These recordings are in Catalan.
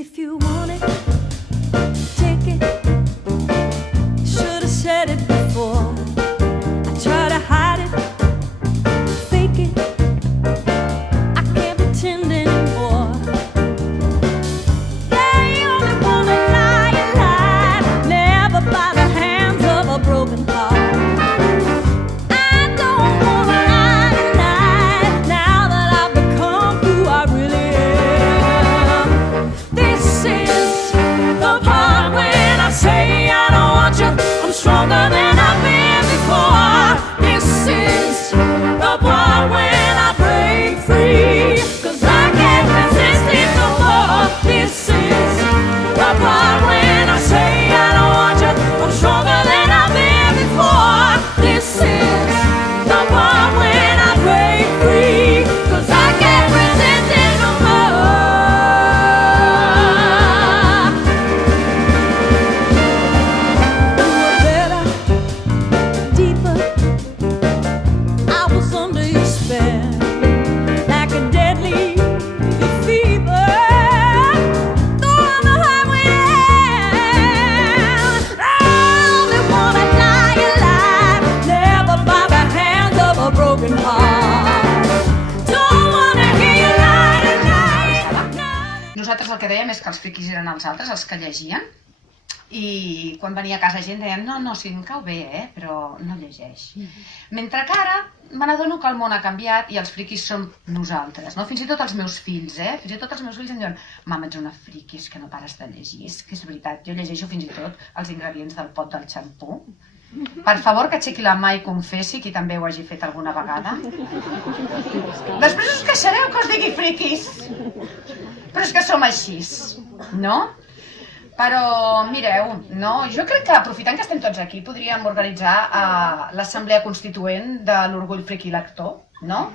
If you want it, take it. Should have said it before. I try to hide it, fake it. I can't pretend anymore. They only wanna lie and lie, never by the hands of a broken heart. I don't wanna lie and lie, now that I've become who I really am. This is the part when I say I don't want you. I'm stronger than I've been before. This is the part when I break free, 'cause I can't resist it no more. This is the part when I say I don't want you. I'm stronger than I've been before. This is the part when I break free, 'cause I can't resist it no more. You were better, deeper. I was under your spell, like a deadly fever. On the highway to hell, I only wanna die alive, never by the hands of a broken heart. Don't wanna hear you lie tonight. Nosaltres el que dèiem és que els friquis eren els altres, els que llegien, i quan venia a casa gent deien no, sí, em cau bé, però no llegeix. Mentre que ara me n'adono que el món ha canviat i els friquis som nosaltres, no? Fins i tot els meus fills, fins i tot els meus fills em diuen mama, ets una friqui, és que no pares de llegir, és que és veritat, jo llegeixo fins i tot els ingredients del pot del xampú. Per favor, que aixequi la mà i confessi qui també ho hagi fet alguna vegada. Després us queixareu que us digui friquis, però és que som així, no? Però, mireu, no? Jo crec que aprofitant que estem tots aquí podríem organitzar l'assemblea constituent de l'orgull friqui lector, no?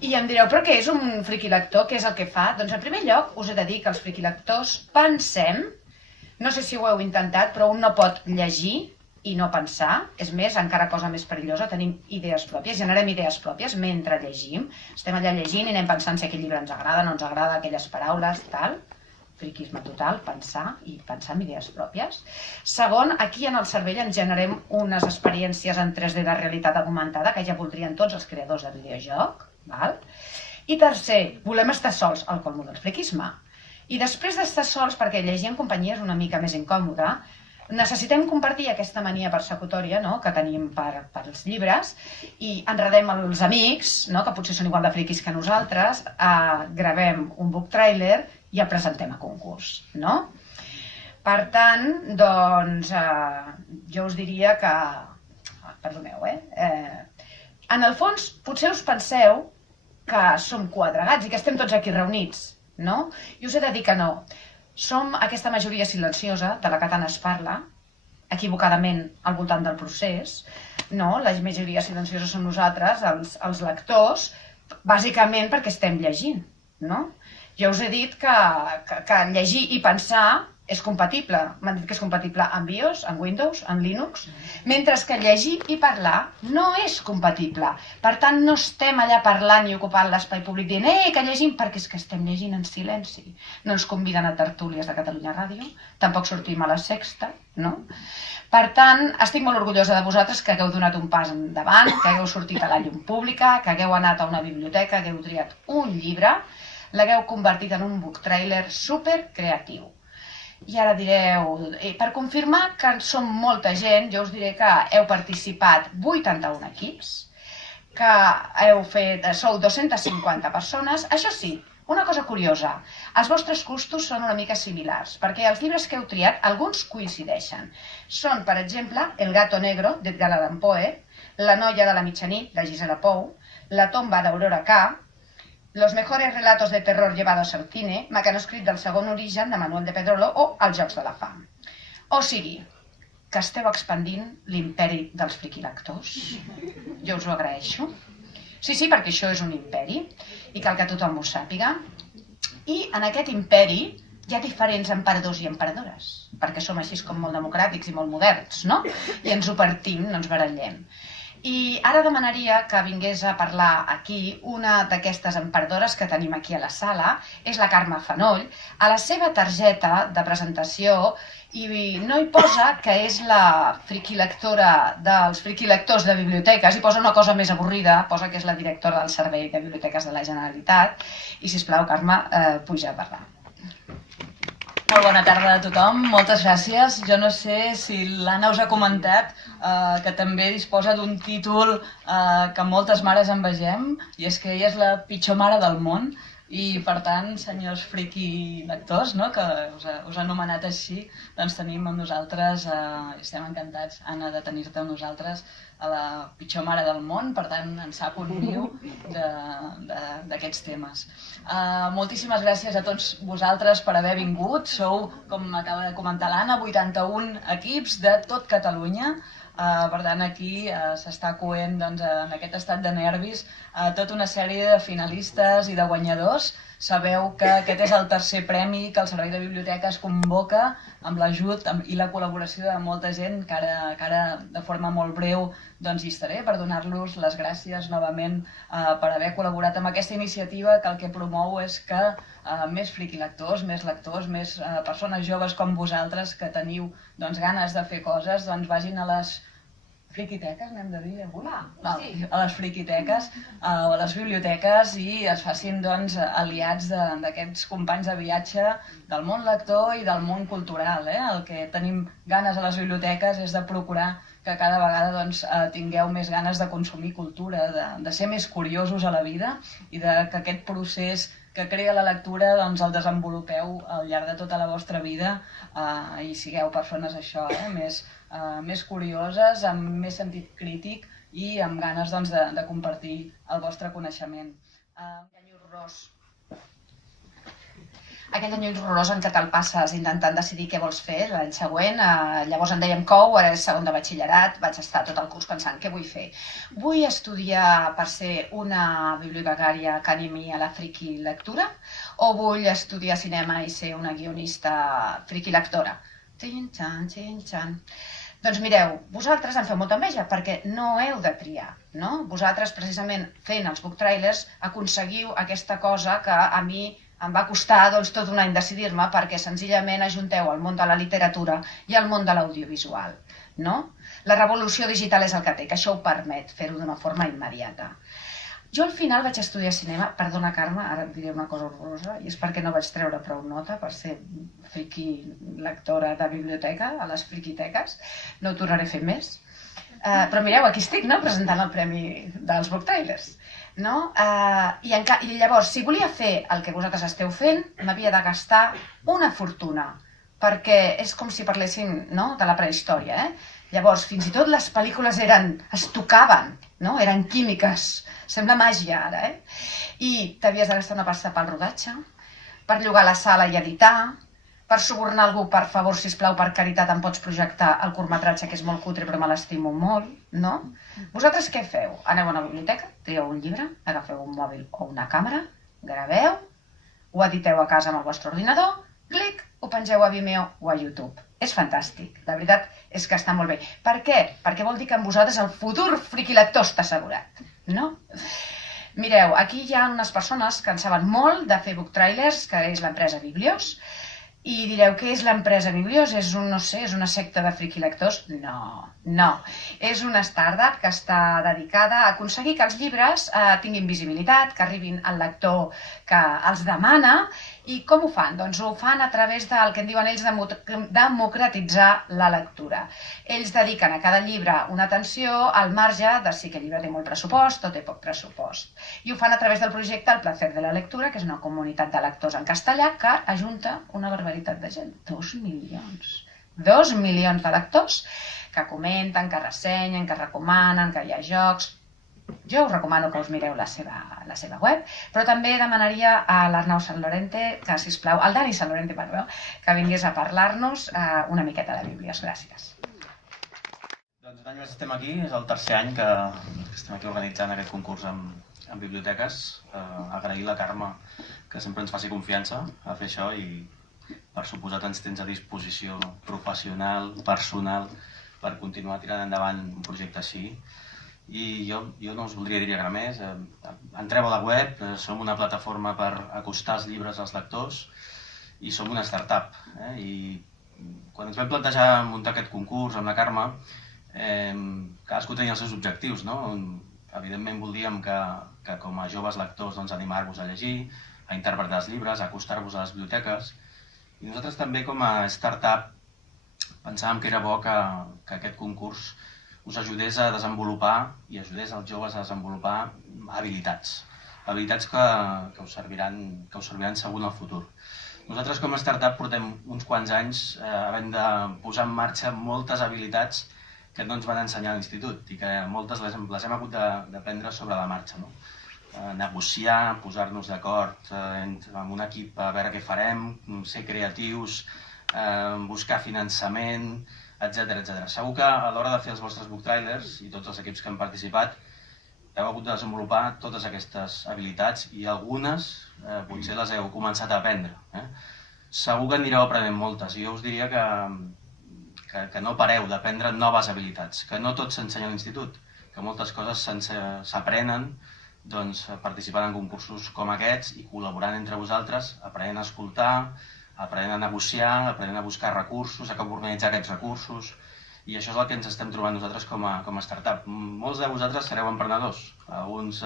I em direu, però què és un friqui lector? Què és el que fa? Doncs en primer lloc us he de dir que els friqui lectors pensem, no sé si ho heu intentat, però un no pot llegir i no pensar. És més, encara cosa més perillosa, tenim idees pròpies, generem idees pròpies mentre llegim. Estem allà llegint i anem pensant si aquell llibre ens agrada, no ens agrada, aquelles paraules, tal. Friquisme total, pensar i pensar en idees pròpies. Segon, aquí en el cervell ens generem unes experiències en 3D de realitat augmentada que ja voldrien tots els creadors de videojoc. Val? I tercer, volem estar sols, al colmo del friquisme. I després d'estar sols, perquè llegir en companyia és una mica més incòmode, necessitem compartir aquesta mania persecutòria, no?, que tenim pels llibres, i enredem els amics, no?, que potser són igual de friquis que nosaltres, gravem un book trailer i el presentem a concurs, no? Per tant, doncs, jo us diria que... Perdoneu, en el fons, potser us penseu que som quadregats i que estem tots aquí reunits, no? I us he de dir que no. Som aquesta majoria silenciosa de la que tant es parla, equivocadament al voltant del procés, no? La majoria silenciosa som nosaltres, els lectors, bàsicament perquè estem llegint, no? Jo us he dit que llegir i pensar és compatible. M'han dit que és compatible amb iOS, amb Windows, amb Linux, mentre que llegir i parlar no és compatible. Per tant, no estem allà parlant i ocupant l'espai públic dient que llegim, perquè és que estem llegint en silenci. No ens conviden a tertúlies de Catalunya Ràdio, tampoc sortim a la Sexta, no? Per tant, estic molt orgullosa de vosaltres que hagueu donat un pas endavant, que hagueu sortit a la llum pública, que hagueu anat a una biblioteca, hagueu triat un llibre, l'hagueu convertit en un book trailer supercreatiu. I ara direu, per confirmar que som molta gent, jo us diré que heu participat 81 equips, que sou 250 persones. Això sí, una cosa curiosa, els vostres gustos són una mica similars, perquè els llibres que heu triat, alguns coincideixen. Són, per exemple, El gato negro, d'Edgar Allan Poe, La noia de la mitjanit, de Gisela Pou, La tomba d'Aurora K, Los mejores relatos de terror llevados al cine, Mecanoscrit del segon origen, de Manuel de Pedrolo, o Els jocs de la fam. O sigui, que esteu expandint l'imperi dels friquilectors. Jo us ho agraeixo. Sí, perquè això és un imperi, i cal que tothom ho sàpiga. I en aquest imperi hi ha diferents emperadors i emperadores, perquè som així com molt democràtics i molt moderns, no? I ens ho partim, no ens barallem. I ara demanaria que vingués a parlar aquí una d'aquestes emperadores que tenim aquí a la sala, és la Carme Fanoll. A la seva targeta de presentació no hi posa que és la friquilectora dels friquilectors de biblioteques, hi posa una cosa més avorrida, posa que és la directora del Servei de Biblioteques de la Generalitat. I, sisplau, Carme, puja a parlar. Molt bona tarda a tothom, moltes gràcies. Jo no sé si l'Anna us ha comentat que també disposa d'un títol que moltes mares envegem, i és que ella és la pitjor mare del món, i per tant, senyors friki lectors, no?, que us ha anomenat així, doncs tenim amb nosaltres, estem encantats, Anna, de tenir-te amb nosaltres, a la pitjor mare del món, per tant, en sap un niu d'aquests temes. Moltíssimes gràcies a tots vosaltres per haver vingut. Sou, com acaba de comentar l'Anna, 81 equips de tot Catalunya. Per tant, aquí s'està coent, en aquest estat de nervis, tota una sèrie de finalistes i de guanyadors. Sabeu que aquest és el tercer premi que el Servei de Biblioteques convoca amb l'ajut i la col·laboració de molta gent que ara de forma molt breu hi estaré per donar-los les gràcies novament per haver col·laborat amb aquesta iniciativa que el que promou és que més friquilectors, més lectors, més persones joves com vosaltres que teniu ganes de fer coses, vagin a les friquiteques, n'hem de dir avui? Sí. A les friquiteques o a les biblioteques i es facin aliats d'aquests companys de viatge del món lector i del món cultural. El que tenim ganes a les biblioteques és de procurar que cada vegada tingueu més ganes de consumir cultura, de ser més curiosos a la vida i que aquest procés que crea la lectura el desenvolupeu al llarg de tota la vostra vida i sigueu persones més curioses, amb més sentit crític i amb ganes de compartir el vostre coneixement. Aquell any horrorós en què te'l passes intentant decidir què vols fer l'any següent. Llavors en dèiem COU, ara és segon de batxillerat, vaig estar tot el curs pensant què vull fer. Vull estudiar per ser una bibliotecària que animi a la friki lectura o vull estudiar cinema i ser una guionista friki lectora? Xin-xan, xin-xan. Doncs mireu, vosaltres em feu molta enveja perquè no heu de triar, no? Vosaltres precisament fent els book trailers aconseguiu aquesta cosa que a mi em va costar tot un any decidir-me perquè senzillament ajunteu el món de la literatura i el món de l'audiovisual, no? La revolució digital és el que té, que això ho permet fer-ho d'una forma immediata. Jo al final vaig estudiar cinema, perdona Carme, ara et diré una cosa horrorosa, i és perquè no vaig treure prou nota per ser friki lectora de biblioteca a les friquiteques, no ho tornaré a fer més. Però mireu, aquí estic, no?, presentant el premi dels book trailers. I llavors, si volia fer el que vosaltres esteu fent, m'havia de gastar una fortuna, perquè és com si parléssim de la prehistòria. Llavors, fins i tot les pel·lícules es tocaven, eren químiques, sembla màgia ara. I t'havies de gastar una pasta pel rodatge, per llogar la sala i editar, per subornar algú, per favor, sisplau, per caritat, em pots projectar el curtmetratge, que és molt cutre, però me l'estimo molt, no? Vosaltres què feu? Aneu a una biblioteca, trieu un llibre, agafeu un mòbil o una càmera, graveu, ho editeu a casa amb el vostre ordinador, clic, ho pengeu a Vimeo o a YouTube. És fantàstic, la veritat és que està molt bé. Per què? Perquè vol dir que amb vosaltres el futur friquilector està assegurat, no? Mireu, aquí hi ha unes persones que en saben molt de fer book trailers, que és l'empresa Biblios, i direu, què és l'empresa Biblios? És una secta de friquilectors? No. És una startup que està dedicada a aconseguir que els llibres tinguin visibilitat, que arribin al lector que els demana. I com ho fan? Doncs ho fan a través del que en diuen ells democratitzar la lectura. Ells dediquen a cada llibre una atenció al marge de si aquell llibre té molt pressupost o té poc pressupost. I ho fan a través del projecte El placer de la lectura, que és una comunitat de lectors en castellà que ajunta una barbaritat de gent. 2 milions. 2 milions de lectors que comenten, que ressenyen, que recomanen, que hi ha jocs. Jo us recomano que us mireu la seva web, però també demanaria a l'Arnau Sant Lorente, que sisplau, al Dani Sant Lorente, perdó, que vingués a parlar-nos una miqueta de Biblios. Gràcies. Doncs un any més estem aquí, és el tercer any que estem aquí organitzant aquest concurs en biblioteques. Agrair a la Carme que sempre ens faci confiança a fer això i per suposat ens tens a disposició professional, personal, per continuar tirant endavant un projecte així. I jo no us voldria dir res més. Entreu a la web, som una plataforma per acostar els llibres als lectors i som una startup. I quan ens vam plantejar muntar aquest concurs amb la Carme, cadascú tenia els seus objectius, no? Evidentment voldríem que com a joves lectors animar-vos a llegir, a interpretar els llibres, a acostar-vos a les biblioteques. I nosaltres també com a startup pensàvem que era bo que aquest concurs us ajudés a desenvolupar i ajudés els joves a desenvolupar habilitats. Habilitats que us serviran segur en el futur. Nosaltres com a startup portem uns quants anys havent de posar en marxa moltes habilitats que no ens van ensenyar a l'institut i que moltes les hem hagut d'aprendre sobre la marxa. Negociar, posar-nos d'acord amb un equip a veure què farem, ser creatius, buscar finançament, etc. Segur que a l'hora de fer els vostres book trailers i tots els equips que han participat heu hagut de desenvolupar totes aquestes habilitats i algunes potser les heu començat a aprendre. Segur que en anireu aprenent moltes i jo us diria que no pareu d'aprendre noves habilitats, que no tot s'ensenya a l'institut, que moltes coses s'aprenen participant en concursos com aquests i col·laborant entre vosaltres, aprenent a escoltar, aprenent a negociar, aprenent a buscar recursos, a com organitzar aquests recursos. I això és el que ens estem trobant nosaltres com a startup. Molts de vosaltres sereu emprenedors, alguns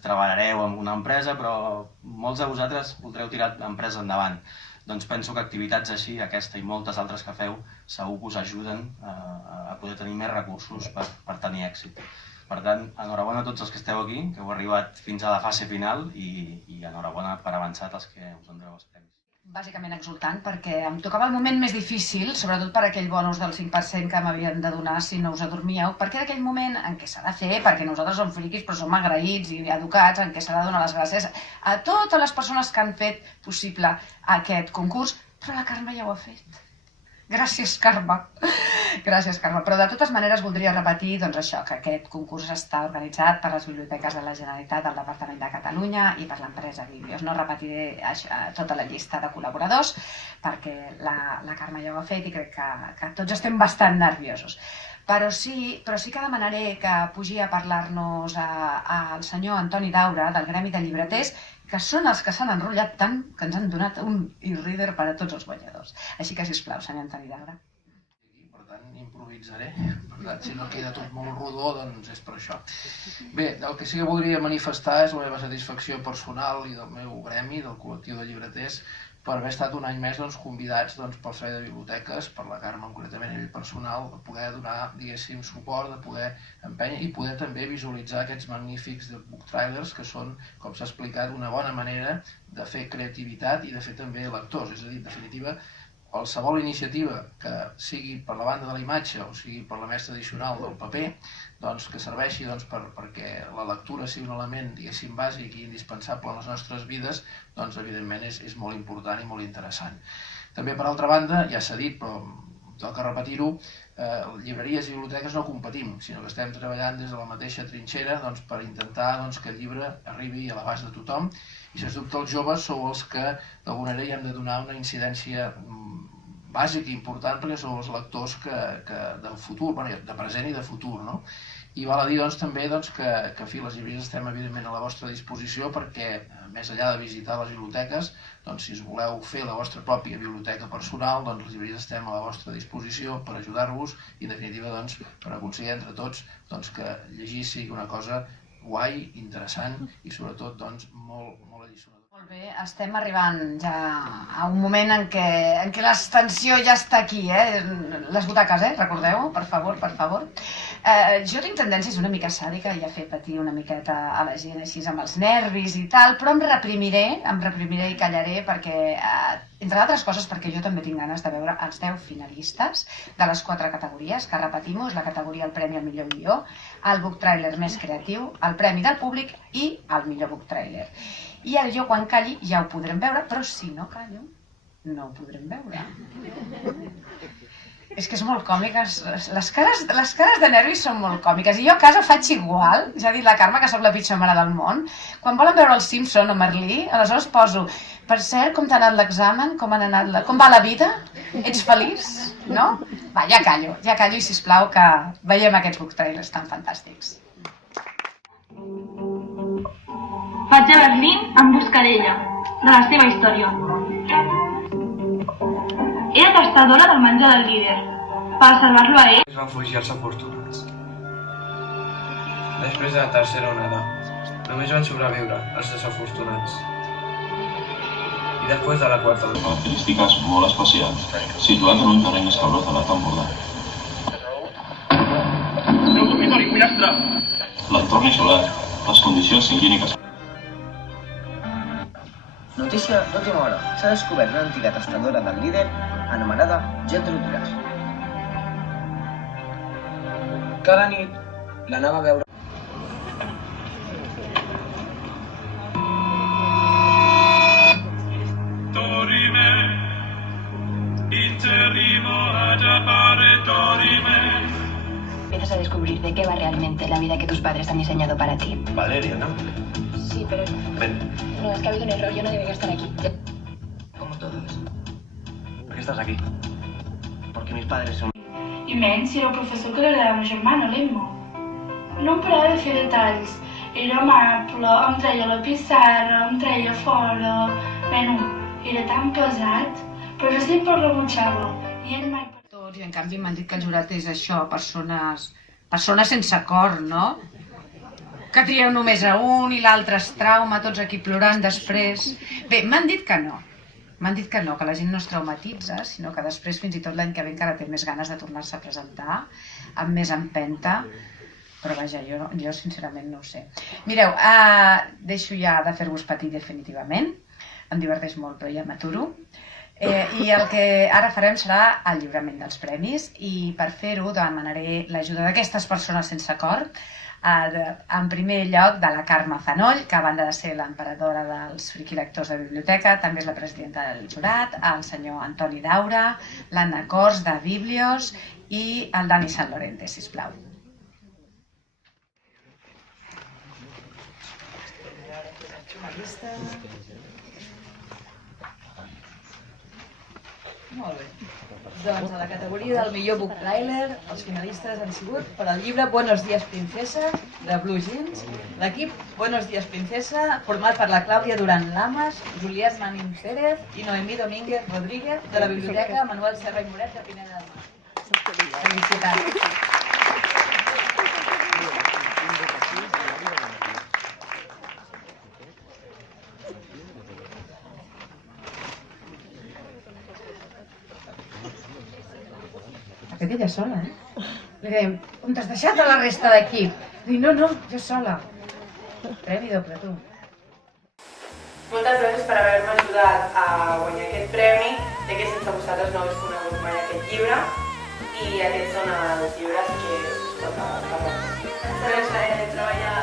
treballareu en una empresa, però molts de vosaltres voldreu tirar l'empresa endavant. Doncs penso que activitats així, aquesta i moltes altres que feu, segur que us ajuden a poder tenir més recursos per tenir èxit. Per tant, enhorabona a tots els que esteu aquí, que heu arribat fins a la fase final i enhorabona per avançat els que us endreu els premis. Bàsicament exultant, perquè em tocava el moment més difícil, sobretot per aquell bonus del 5% que m'havien de donar si no us adormíeu, perquè era aquell moment en què s'ha de fer, perquè nosaltres som friquis però som agraïts i educats, en què s'ha de donar les gràcies a totes les persones que han fet possible aquest concurs, però la Carme ja ho ha fet. Gràcies, Carme. Gràcies, Carme. Però de totes maneres voldria repetir això, que aquest concurs està organitzat per les biblioteques de la Generalitat, del Departament de Catalunya i per l'empresa Biblios. No repetiré tota la llista de col·laboradors perquè la Carme ja ho ha fet i crec que tots estem bastant nerviosos. Però sí que demanaré que pugi a parlar-nos al senyor Antoni Daura, del Gremi de Llibreters, que són els que s'han enrotllat tant que ens han donat un e-reader per a tots els guanyadors. Així que, sisplau, senyor Antoni Daura. Per tant, improvisaré. Per tant, si no queda tot molt rodó, doncs és per això. Bé, el que sí que voldria manifestar és la meva satisfacció personal i del meu gremi, del col·lectiu de llibreters, per haver estat un any més convidats pel Servei de Biblioteques, per la Carme concretament a nivell personal, de poder donar, diguéssim, suport, de poder empènyer i poder també visualitzar aquests magnífics book trailers que són, com s'ha explicat, una bona manera de fer creativitat i de fer també lectors. És a dir, en definitiva, qualsevol iniciativa que sigui per la banda de la imatge o sigui per la més tradicional del paper, que serveixi perquè la lectura sigui un element, diguéssim, bàsic i indispensable en les nostres vides, evidentment és molt important i molt interessant. També, per altra banda, ja s'ha dit, però toca repetir-ho, llibreries i biblioteques no competim, sinó que estem treballant des de la mateixa trinxera per intentar que el llibre arribi a l'abast de tothom i, sens dubte, els joves sou els que d'alguna manera hi hem de donar una incidència bàsica i important perquè sou els lectors del futur, de present i de futur, no? I val a dir també que les llibreries estem evidentment a la vostra disposició perquè, més enllà de visitar les biblioteques, si us voleu fer la vostra pròpia biblioteca personal, les llibreries estem a la vostra disposició per ajudar-vos i, en definitiva, per aconseguir entre tots que llegir sigui una cosa guai, interessant i, sobretot, molt alliçonadora. Molt bé, estem arribant ja a un moment en què l'extensió ja està aquí, les butaques, recordeu? Per favor, per favor. Jo tinc tendències una mica sàdica i a fer patir una miqueta a la gent així amb els nervis i tal, però em reprimiré i callaré perquè, entre d'altres coses, perquè jo també tinc ganes de veure els 10 finalistes de les 4 categories, que repetim, és la categoria el Premi al millor guió, el book trailer més creatiu, el Premi del públic i el millor book trailer. I ara jo quan calli ja ho podrem veure, però si no callo no ho podrem veure. És que és molt còmic, les cares de nervis són molt còmiques i jo a casa faig igual, ja ha dit la Carme que sóc la pitjor mare del món. Quan volen veure els Simpson o Merlí, aleshores poso Per cert, com t'ha anat l'examen? Com va la vida? Ets feliç? No? Va, ja callo i sisplau que veiem aquests book trailers tan fantàstics. Vaig a Berlín en busca d'ella, de la seva història. Era tastadora del menjar del líder. Per salvar-lo a ell, Es van fugir els afortunats. Després de la tercera onada, només van sobreviure els desafortunats. I després de la quarta onada. Característiques molt especials, situat en un terreny escabrós de l'Alt Empordà. L'entorn isolat, les condicions higièniques. Notícia d'última hora. S'ha descobert una antiga tastadora del líder anomenada Gertrude Grass. Cada nit l'anava a veure. Empiezas a descubrir de qué va realmente la vida que tus padres han diseñado para ti. Valeria, ¿no? Sí, pero Ven. no, es que ha habido un error, yo no debería estar aquí. Como todos. ¿Por qué estás aquí? Porque mis padres son... i menys si era el professor que li agradava a ma germana, l'Emma. No em parava de fer detalls. Era amable, em treia la pissarra, em treia fora... Bueno, era tan pesat, però sempre el rebutjava. I ell mai... Tots, i en canvi m'han dit que el jurat és això, persones sense cor, no? Que trieu només a un i l'altre es trauma, tots aquí plorant després. Bé, m'han dit que no. M'han dit que no, que la gent no es traumatitza, sinó que després, fins i tot l'any que ve, encara té més ganes de tornar-se a presentar, amb més empenta. Però vaja, jo sincerament no ho sé. Mireu, deixo ja de fer-vos patir definitivament. Em diverteix molt, però ja m'aturo. I el que ara farem serà el lliurament dels premis i per fer-ho demanaré l'ajuda d'aquestes persones sense cor. En primer lloc de la Carme Fanoll, que a banda de ser l'emperadora dels friquilectors de biblioteca, també és la presidenta del jurat, el senyor Antoni Daura, l'Anna Cors de Biblios i el Dani Sant Lorente, sisplau. Molt bé. Doncs a la categoria del millor book trailer, els finalistes han sigut per al llibre Buenos Días Princesa, de Blue Jeans. L'equip Buenos Días Princesa, format per la Clàudia Duran Lamas, Julián Manín Pérez i Noemí Domínguez Rodríguez, de la Biblioteca Manuel Serra i Moret de Pineda del Mar. Felicitats. Aquest ella sola, Li dèiem, on t'has deixat a la resta d'equip? Dic, no, jo sola. Premi doble, tu. Moltes gràcies per haver-me ajudat a guanyar aquest premi, ja que sense vosaltres no hagués conegut mai aquest llibre, i aquests són els llibres que us toca parlar. Treballar